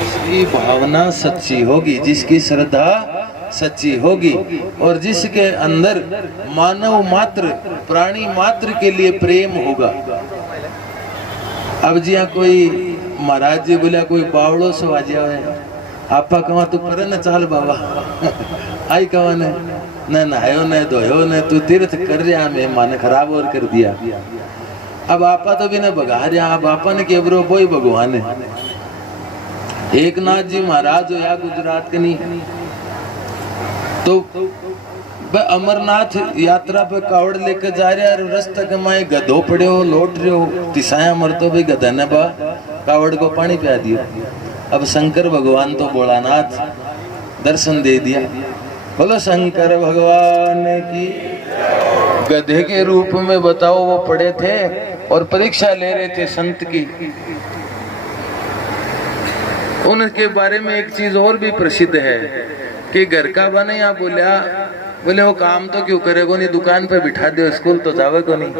जिसकी भावना सच्ची होगी, जिसकी श्रद्धा सच्ची होगी और जिसके अंदर मानव मात्र, प्राणी मात्र के लिए प्रेम होगा। अब जिया कोई महाराज जी बोलिया कोई बावड़ो सो आ जावे, आपा कहा तू करे न चाल बाबा आई कहा न नहायो न धोयो न तू तीर्थ कर रहा, मैं मन खराब और कर दिया। अब आपा तो भी न भगा रहा, अब आपा ने केवरो कोई भगवान है। एक नाथ जी महाराज हो या गुजरात के नहीं तो अमरनाथ यात्रा पे कावड़ लेकर जा रहे और रास्ते के माए गधो पड़े हो, लौट रहे हो, तिसाया मर तो भाई गधा ने बा कावड़ को पानी पिया दिया। अब शंकर भगवान तो भोलानाथ दर्शन दे दिया। बोलो शंकर भगवान की। गधे के रूप में बताओ वो पड़े थे और परीक्षा ले रहे थे संत की। उनके बारे में एक चीज और भी प्रसिद्ध है कि घर का बने या बोले वो काम तो क्यों करेगो नहीं, दुकान पे बिठा दो, स्कूल तो जावे को नहीं।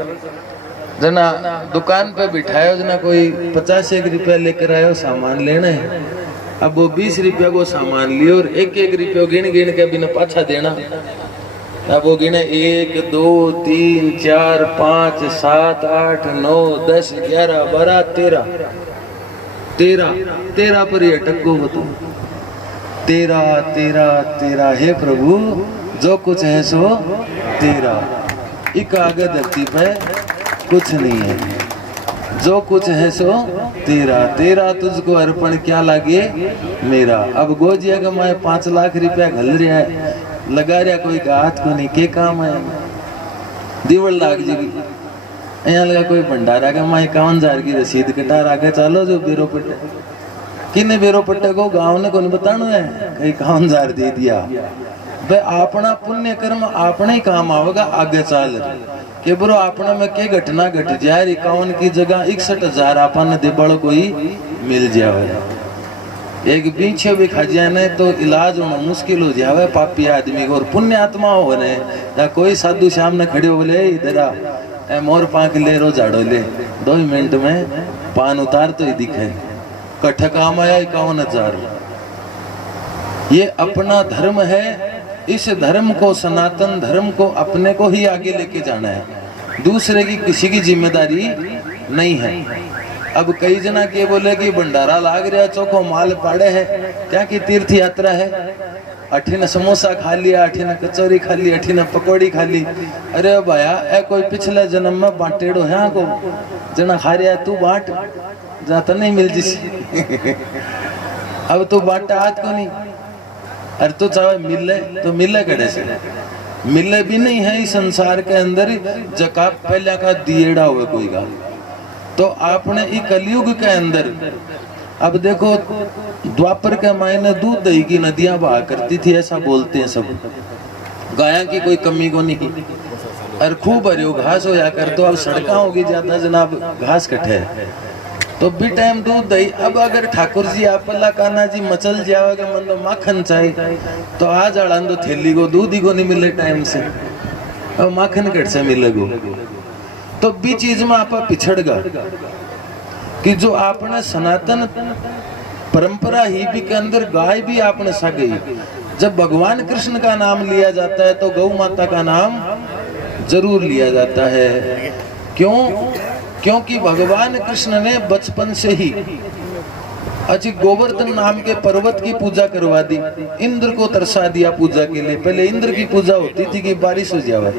जना दुकान पे बिठायो, जना कोई 50 रुपया लेकर आयो सामान लेना है। अब वो 20 रुपया को सामान लियो और एक रुपया गिन गिन के बिना पाछा देना। अब वो गिने 1 2 3 4 5 7 8 9 10 11 12 13 पर ये अटक गो बतो। 13 हे प्रभु जो कुछ है सो तेरा, एक आगे धरती पे कुछ नहीं है, जो कुछ है सो तेरा तुझको अर्पण क्या लागे मेरा। अब गोजिया का मैं 5 लाख रुपया घल रहा है, लगा रहा कोई हाथ को नहीं, के काम है दीवल लाग जी यहाँ लगा कोई भंडारा का माँ 51,000 की रसीद कटा आगे चालो जो बेरो पट्टे किन्ने बेरो पट्टे को गाँव ने को नहीं बताना है, कहीं 51,000 दे दिया। भाई अपना पुण्य कर्म अपने ही काम आवेगा आगे चाल के बरो अपना में के घटना घट जाए 51 की जगह 61,000 अपन देबड़ कोई मिल जाए। एक पीछे भी खा जाए तो इलाज होना मुश्किल हो जाए पापी आदमी को। और पुण्य आत्मा हो रहे या कोई साधु सामने खड़े हो बोले इधर मोर पाक ले रो झाड़ो ले 2 मिनट में पान उतार तो ही दिखे, कट्ठा काम आया 51,000। ये अपना धर्म है, इस धर्म को सनातन धर्म को अपने को ही आगे लेके जाना है, दूसरे की किसी की जिम्मेदारी नहीं है। अब कई जना के बोले कि भंडारा लाग रहा चोखो माल पाड़े है क्या की तीर्थ यात्रा है, अठीन समोसा खा लिया, अठीन कचौरी खा ली, अठीन पकौड़ी खा ली। अरे भाया ए कोई पिछले जन्म में बांटेड़ो है को जना खा रहा तू बांट जाता नहीं मिल जिस अब तू बांटा हाथ को नहीं। अरे तो चाहे मिले तो मिले कड़े से, मिले भी नहीं है इस संसार के अंदर जका पहले का दिएड़ा हुए कोई का। तो आपने इस कलयुग के अंदर अब देखो द्वापर के मायने दूध दही की नदियां बहा करती थी ऐसा बोलते हैं सब, गाया की कोई कमी को नहीं। और खूब हरियो घास हो या कर तो अब सड़का होगी ज्यादा जनाब घास कटे तो भी टाइम दूध दही। अब अगर ठाकुर जी आप अल्लाह कान्हा जी मचल जाओगे मन तो माखन चाहिए तो आज अड़ान तो थैली को दूध ही को नहीं मिले टाइम से, अब माखन कट से मिलेगो। तो भी चीज में आप पिछड़ गए कि जो आपने सनातन परंपरा ही भी के अंदर गाय भी आपने सा गई। जब भगवान कृष्ण का नाम लिया जाता है तो गौ माता का नाम जरूर लिया जाता है। क्यों? क्योंकि भगवान कृष्ण ने बचपन से ही अच्छी गोवर्धन नाम के पर्वत की पूजा करवा दी, इंद्र को तरसा दिया पूजा के लिए। पहले इंद्र की पूजा होती थी कि बारिश हो जाए।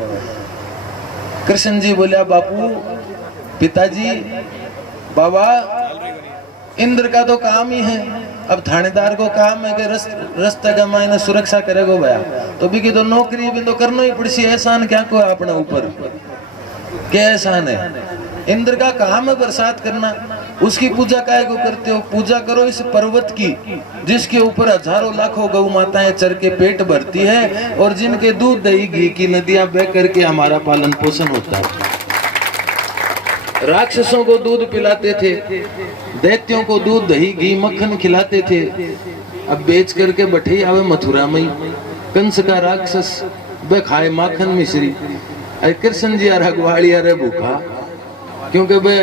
कृष्ण जी बोलिया बापू पिताजी बाबा इंद्र का तो काम ही है, अब थानेदार को काम है कि रास्ते का मायने सुरक्षा करेगो भैया तो भी की तो नौकरी भी तो करना ही पड़सी। एहसान क्या को अपने ऊपर क्या एहसान है? इंद्र का काम है बरसात करना, उसकी पूजा काहे को करते हो? पूजा करो इस पर्वत की जिसके ऊपर हजारों लाखों गौ माताएं चर के पेट भरती है और जिनके दूध दही घी की नदियां बह करके हमारा पालन पोषण होता है। राक्षसों को दूध पिलाते थे, दैत्यों को दूध दही घी मक्खन खिलाते थे। अब बेच करके बैठे आवे मथुरा में कंस का राक्षस वे खाए माखन मिश्री। अरे कृष्ण जी रघुवाड़ी अरे भूखा, क्योंकि वे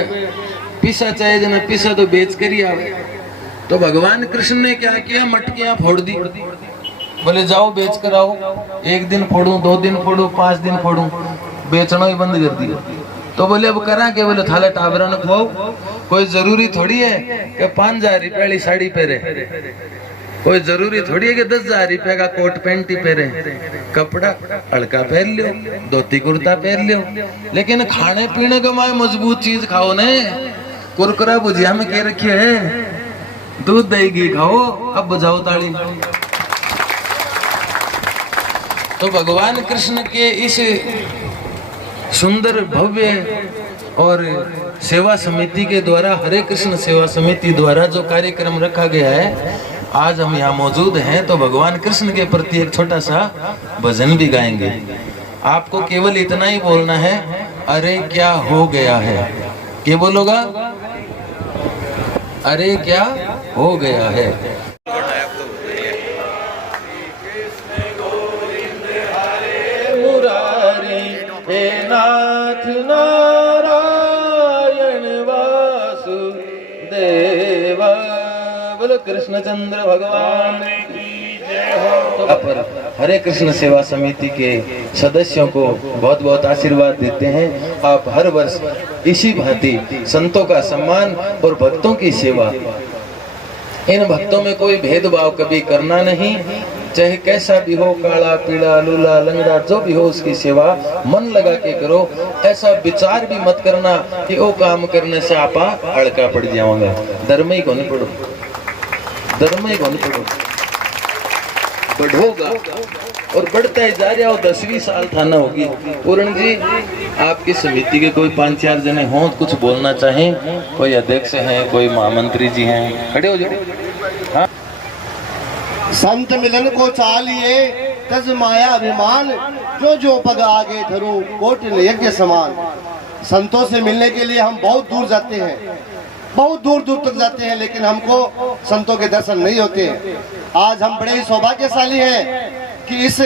पीसा चाहे जना पीसा तो बेच कर ही आवे। तो भगवान कृष्ण ने क्या किया, मटकियां फोड़ दी। बोले जाओ बेच कर आओ। 1 दिन फोड़ू, 2 दिन फोड़ू, 5 दिन फोड़ू, बेचना ही बंद कर दिया। तो बोले अब करा के? बोले थाला टाबरा न खुआओ। कोई जरूरी थोड़ी है कि 5,000 रुपए वाली साड़ी पहरे, कोई जरूरी थोड़ी है कि 10,000 रुपए का कोट पैंट ही पहरे। कपड़ा हल्का पहन लियो, धोती कुर्ता पहन लियो, लेकिन खाने पीने का माए मजबूत चीज खाओ ने। कुरकुरा भुजिया में क्या रखी है? दूध दही घी खाओ। अब बजाओ ताली। तो भगवान कृष्ण के इस सुंदर भव्य और सेवा समिति के द्वारा, हरे कृष्ण सेवा समिति द्वारा जो कार्यक्रम रखा गया है, आज हम यहाँ मौजूद हैं। तो भगवान कृष्ण के प्रति एक छोटा सा भजन भी गाएंगे। आपको केवल इतना ही बोलना है, अरे क्या हो गया है। क्या बोलोगा? अरे क्या हो गया है। हे नाथ नारायण वासुदेव, बोलो कृष्णचंद्र भगवान की जय हो। अपर हरे कृष्ण सेवा समिति के सदस्यों को बहुत बहुत आशीर्वाद देते हैं। आप हर वर्ष इसी भांति संतों का सम्मान और भक्तों की सेवा, इन भक्तों में कोई भेदभाव कभी करना नहीं, चाहे कैसा भी हो, काला पीला लूला लंगड़ा जो भी हो, उसकी सेवा मन लगा के करो। ऐसा विचार भी मत करना कि वो काम करने से आपा हड़का पड़ जाऊंगा। धर्म ही कौन पढ़ो, धर्म ही कौन पढ़ो, बढ़ोगा और बढ़ता ही जा रहा हो। 10वीं साल थाना होगी। पूर्ण जी, आपकी समिति के कोई 5-4 जने हों, कुछ बोलना चाहें? कोई अध्यक्ष हैं, कोई महामंत्री जी हैं, खड़े हो जाओ। हाँ, संत मिलन को चालिए तज माया अभिमान, जो जो पग आगे धरू कोट यज्ञ समान। संतों से मिलने के लिए हम बहुत दूर जाते हैं, बहुत दूर दूर तक जाते हैं, लेकिन हमको संतों के दर्शन नहीं होते हैं। आज हम बड़े ही सौभाग्यशाली हैं कि इस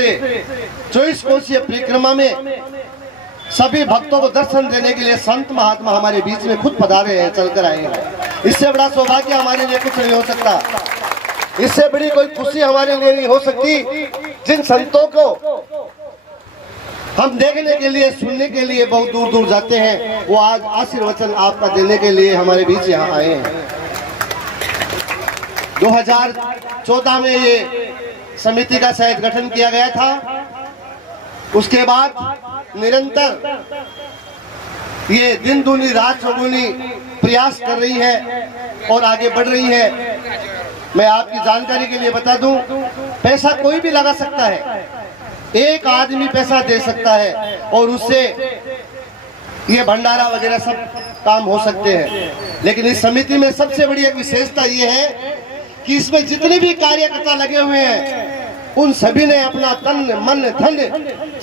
24 कोसीय परिक्रमा में सभी भक्तों को दर्शन देने के लिए संत महात्मा हमारे बीच में खुद पधारे हैं, चलकर आए हैं। इससे बड़ा सौभाग्य हमारे लिए कुछ नहीं हो सकता। इससे बड़ी कोई खुशी हमारे लिए नहीं हो सकती। जिन संतों को हम देखने के लिए, सुनने के लिए बहुत दूर दूर जाते हैं, वो आज आशीर्वचन आपका देने के लिए हमारे बीच यहाँ आए हैं। 2014 में ये समिति का शायद गठन किया गया था। उसके बाद निरंतर ये दिन दूनी रात चौगुनी प्रयास कर रही है और आगे बढ़ रही है। मैं आपकी जानकारी के लिए बता दूं, पैसा कोई भी लगा सकता है, एक आदमी पैसा दे सकता है और उससे ये भंडारा वगैरह सब काम हो सकते हैं। लेकिन इस समिति में सबसे बड़ी एक विशेषता ये है कि इसमें जितने भी कार्यकर्ता लगे हुए हैं, उन सभी ने अपना तन मन धन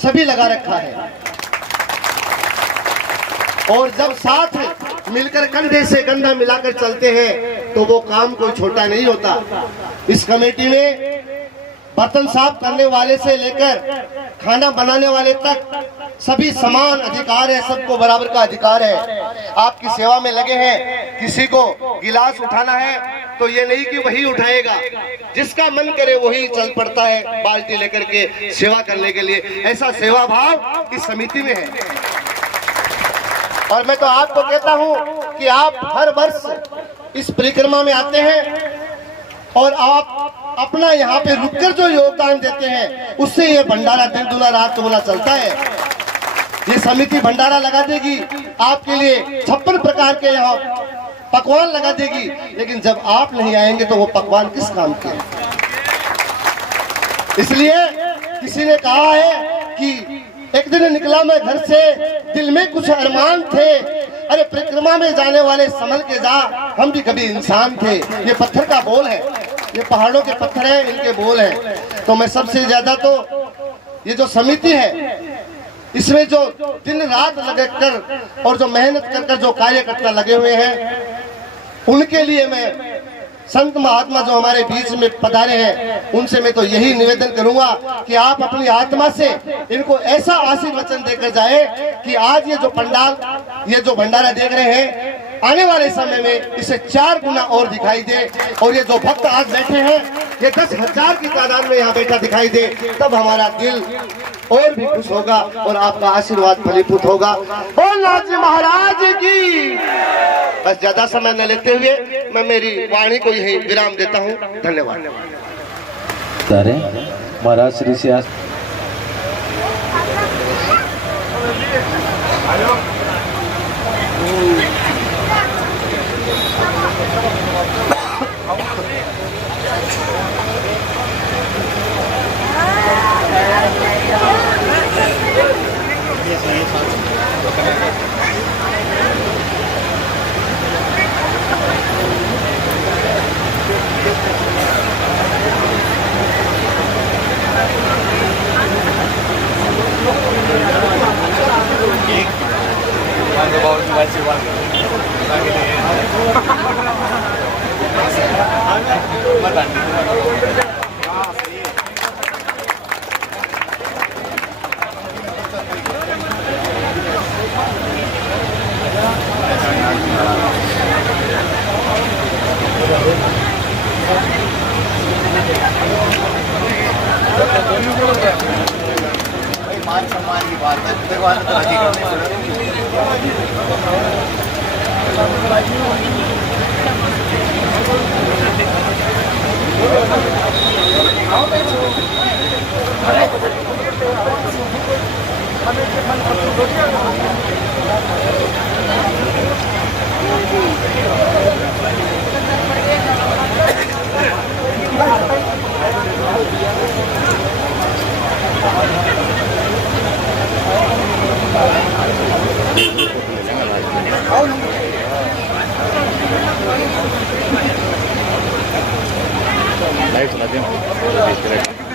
सभी लगा रखा है। और जब साथ मिलकर कंधे से कंधा मिलाकर चलते हैं तो वो काम कोई छोटा नहीं होता। इस कमेटी में बर्तन साफ करने वाले से लेकर खाना बनाने वाले तक सभी समान अधिकार है, सबको बराबर का अधिकार है। आपकी सेवा में लगे हैं। किसी को गिलास उठाना है तो ये नहीं कि वही उठाएगा, जिसका मन करे वही चल पड़ता है बाल्टी लेकर के सेवा करने के लिए। ऐसा सेवा भाव इस समिति में है। और मैं तो आपको कहता हूं कि आप हर वर्ष इस परिक्रमा में आते हैं और आप अपना यहाँ पे रुककर जो योगदान देते हैं, उससे ये भंडारा दिन दुना रात दुना चलता है। ये समिति भंडारा लगा देगी आपके लिए, 56 प्रकार के यहाँ पकवान लगा देगी, लेकिन जब आप नहीं आएंगे तो वो पकवान किस काम के हैं। इसलिए किसी ने कहा है कि एक दिन निकला मैं घर से, दिल में कुछ अरमान थे, अरे परिक्रमा में जाने वाले संभल के जा, हम भी कभी इंसान थे। ये पत्थर का बोल है, ये पहाड़ों के पत्थर है, इनके बोल है। तो मैं सबसे ज्यादा तो ये जो समिति है, इसमें जो दिन रात लगकर और जो मेहनत कर जो कार्यकर्ता लगे हुए हैं, उनके लिए मैं संत महात्मा जो हमारे बीच में पधारे हैं, उनसे मैं तो यही निवेदन करूंगा कि आप अपनी आत्मा से इनको ऐसा आशीर्वचन देकर जाए कि आज ये जो पंडाल, ये जो भंडारा देख रहे हैं, आने वाले समय में इसे 4 गुना और दिखाई दे। और ये जो भक्त आज बैठे हैं, ये 10,000 की तादाद में यहाँ बैठा दिखाई दे, तब हमारा दिल और भी खुश होगा और आपका आशीर्वाद फलीभूत होगा। और नाथ जी महाराज की। बस ज्यादा समय न लेते हुए मैं मेरी वाणी को यही विराम देता हूँ। धन्यवाद। महाराज श्री से मान सम्मान की बात है, भगवान को राजी करने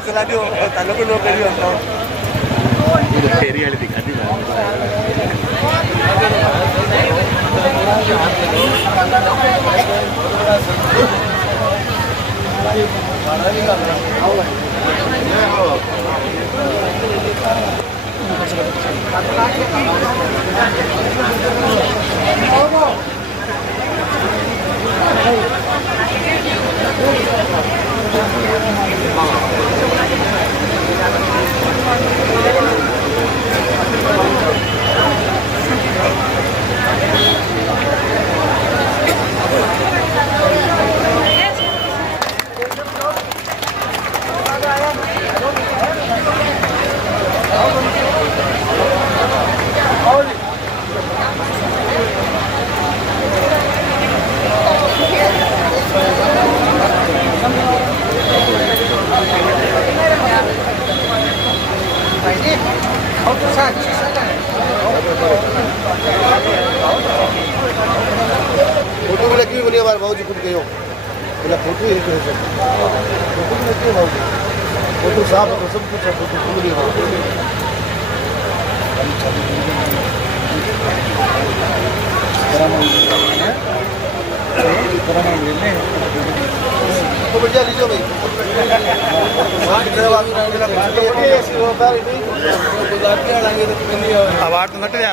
चला दियो तालो को नो करियो तो फेरी वाली दिखा दी फोटो भी लगी बोलिए बार भाजी खुद गए हो बोला फोटो ही फोटो भी लगी भाजी फोटो साफ है सब कुछ है फोटो खुद गए तो बढ़िया लीजिए भाई अवार्ड तो हट गया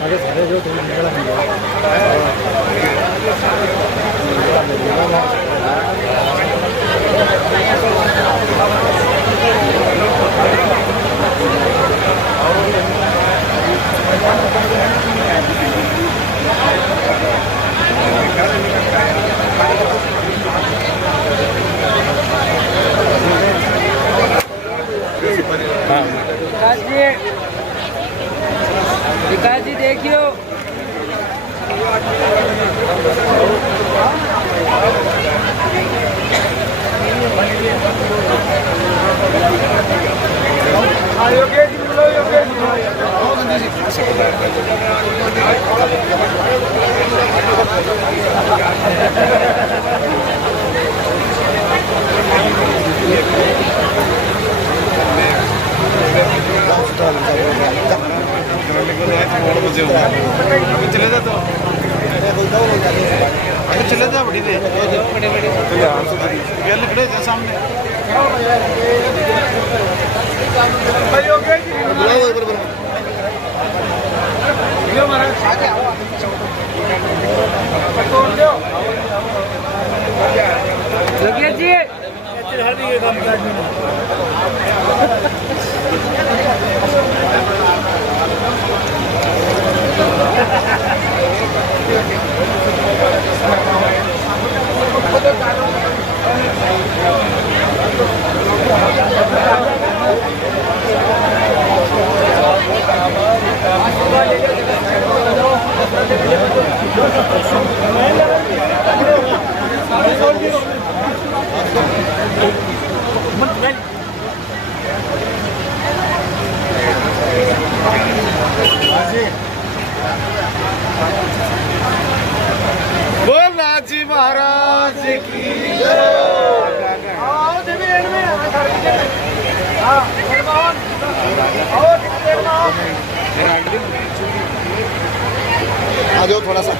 आगे सारे जो चले जा बड़ी दे गल खड़े थे सामने बोल राजी महाराज की आ जाओ थोड़ा सा